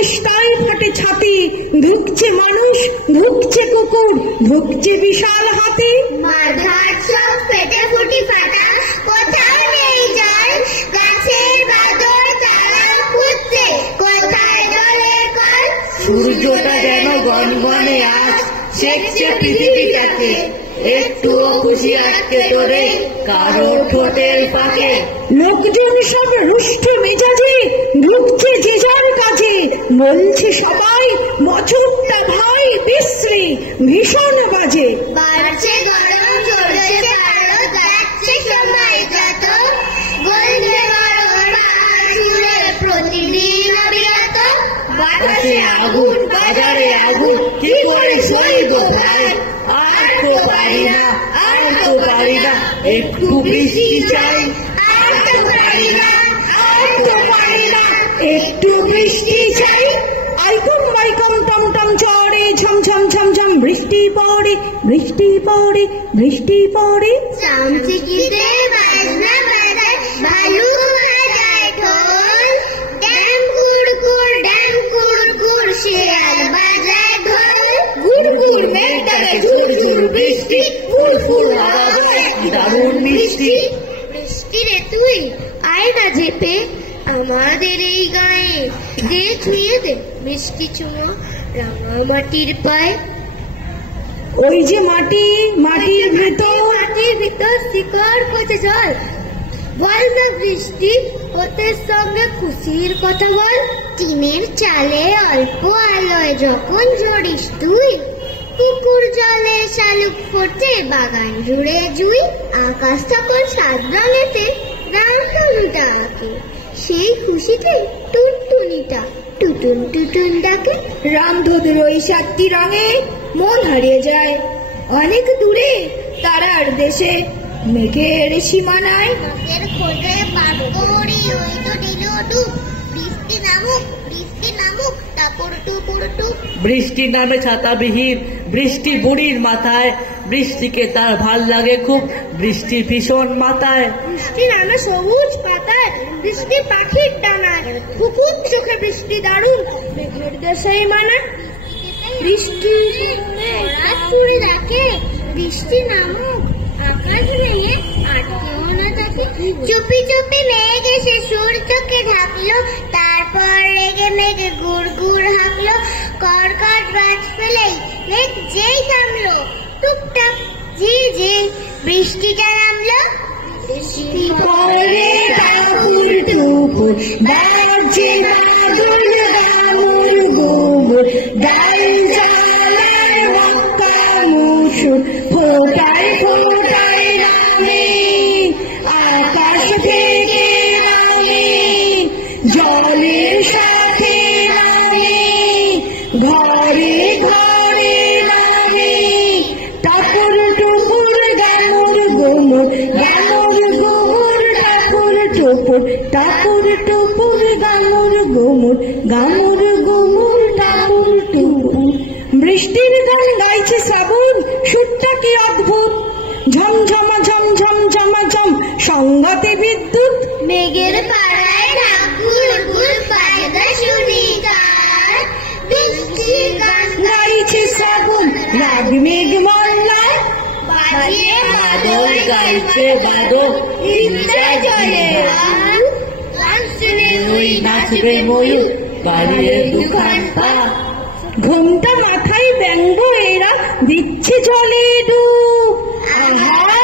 তেষ্টায় ফাটে ছাতি, ধুকছে মানুষ, ধুকছে কুকুর, ধুকছে বিশাল হাতি। মাথার সব ফেটে ফুটি ফাটা, কোথাও নেই জল, গাছের বাদর তারা খুঁজছে, কোথায় জলের কল। সূর্যটা যেন গনগনে আজ সেকছে পৃথিবীটাকে, একটুও খুশি আজকে তোরে কারো ঠোঁটের ফাঁকে। লোকজন সব রুষ্ট মেজাজে, ঢুকছে যে যার কাজে, বলছে সবাই বছরটা ভাই বিশ্রী, ভীষণ বাজে। বাড়ছে গরম, চড়ছে আলো, যাচ্ছে সবাই যত, গলছে গরম আর সুরে প্রতিদিন অবিরত। বাতাসে আগুন, বাজারে আগুন, কি করে সইব ভাই, আর তো পারি না, আর তো পারি না, একটু বৃষ্টি চাই, আর তো পারি না, আর তো পারি না, একটু বৃষ্টি চাই। আইকম বাইকম টমটম চড়ে, ঝমঝম ঝমঝম বৃষ্টি পড়ে, বৃষ্টি পড়ে, বৃষ্টি পড়ে। চামচিকিতে বাজনা বাজায়, ভালু বাজায় ঢোল, ড্যাম কুড়কুড়, ড্যাম কুড়কুড়, শিয়াল বাজায় ঢোল। গুড়গুড় মেঘ ডাকে ঝুর ঝুর বৃষ্টি, ফুল ফুল হাওয়া বয় দারুণ মিষ্টি। বৃষ্টি রে তুই আয় না ঝেপে আমাদের এই গায়ে, যে ছুঁয়ে দে বৃষ্টি চুনো রাঙা মাটির পায়ে। ওই যে মাটি, মাটির ভেতর, মাটির ভিতর শিকড় পচে জল, বল না বৃষ্টি হতে সঙ্গে খুশির কথা বল। টিনের চালে অল্প আলোয় যখন ঝরিস তুই, পুকুর জলে শালুক ফোটে, বাগান জুড়ে জুই, আকাশ তখন সাত রঙেতে রামধনুটা আঁকে, সেই খুশিতে টুনটুনিটা টুটুন টুটুন ডাকে। রামধনুর ওই 7টি রঙে মন হারিয়ে যায় অনেক দূরে তারার দেশে, মেঘের সীমানায়। নখের খোঁজে পাপড়ি ওই তো দিল ডুব, বৃষ্টি নামুক, বৃষ্টি নামুক, টাপুর টুপুর টুপ। বৃষ্টি নামে ছাতাবিহীন, বৃষ্টি বুড়ির মাথায়, বৃষ্টিকে তার ভাল লাগে খুব, বৃষ্টি ভীষণ মাথায়। বৃষ্টি নামে সবুজ পাতায়, বৃষ্টি পাখির ডানায়, কুকুর চোখে বৃষ্টি দারুণ, মেঘের দেশেই মানে। বৃষ্টি সুরে ডাকে, বৃষ্টি নামুক, আকাশ ভেঙে আটকেও না থাকে। চুপি চুপি মেঘ এসে সুর চোখে ঢাকলো, তারপর রেগে মেঘে গুড় গুড় হাঁকলো, কর্কট বাজ ফেলেই মেঘ যেই থামলো, টুকটাক ঝি ঝি বৃষ্টিটা নামলো। বৃষ্টি পরে টাপুর টুপুর, বাজছে বাদল দামুর গুমুর, ডাল জ্বালায় মক্কা মুসুর, ফোটায় ফোটায় নামে, আকাশ থেকে নামে, জলের সাথে নামে, ঘরে ঘরে নামে, টাপুর টুপুর গামুর গুমুর, গামুর গুমুর টাপুর টুপুর, টাপুর টুপুর গামুর গুমুর, গামুর গুমুর টাপুর টুপুর। বৃষ্টির গান গাইছে শ্রাবণ, সুরটা কি অদ্ভুত, ঝমঝমা ঝমঝম ঝমাঝম সংঘাতে বিদ্যুৎ। মেঘের পাড়ায় ঠাকুর গুল বাজনা শুনি তার, বৃষ্টির গান গাইছে শ্রাবণ রাগ মেঘ মল্লায়, বাজিয়ে বাদল গাইছে বাদল, ইচ্ছা জলে আর গান শুনে ওই নাচবে ময়ূর, বাড়িয়ে দুখান পা। ঘুমটা মাথায় ব্যঙ্গ এরা দিচ্ছে জলে ডুব, আহা